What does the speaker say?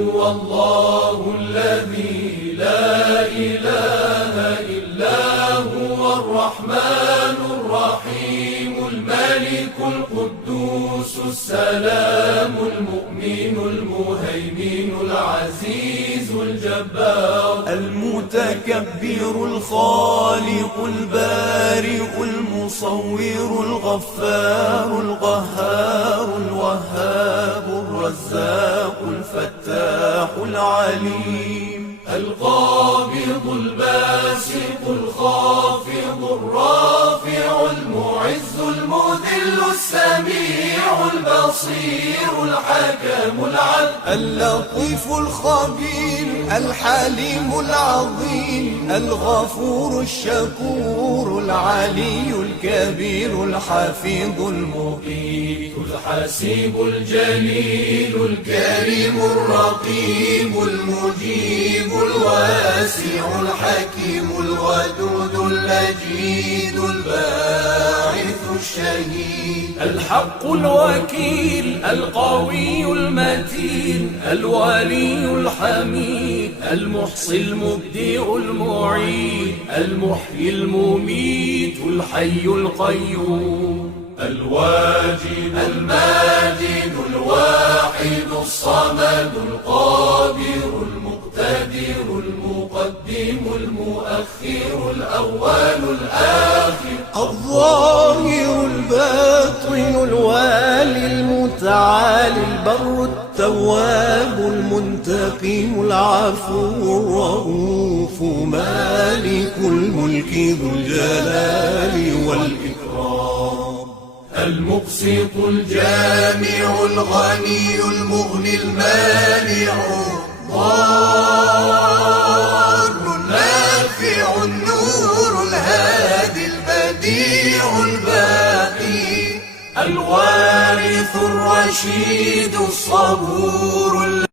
هو الله الذي لا إله إلا هو الرحمن الرحيم الملك القدوس السلام المؤمن المهيمن العزيز الجبار المتكبر الخالق البارئ المصور الغفار القهار الوهاب الرزاق الفتاح العليم القابض الباسط الخافض الرافع المعز المذل السميع البصير الحكم العدل اللطيف الخبير الحليم العظيم الغفور الشكور العلي الكبير الحفيظ المقيت الحسيب الجليل الكريم الرقيب المجيب الواسع الحكيم الودود اللجيد الباعث الشهيد الحق الوكيل القوي المتين الولي الحميد المحصي المبدئ المعيد المحيي المميت الحي القيوم الواجد الماجد الواحد الصمد القادر المقتدر المقدم المؤخر الأول الآخر الظاهر الباطن الوالي المتعالي البر التواب المنتقم العفو الرؤوف مالك الملك ذو الجلال والإكرام المقسط الجامع الغني المغني المانع الضار النافع النور الهادي البديع الباقي الوارث الرشيد الصبور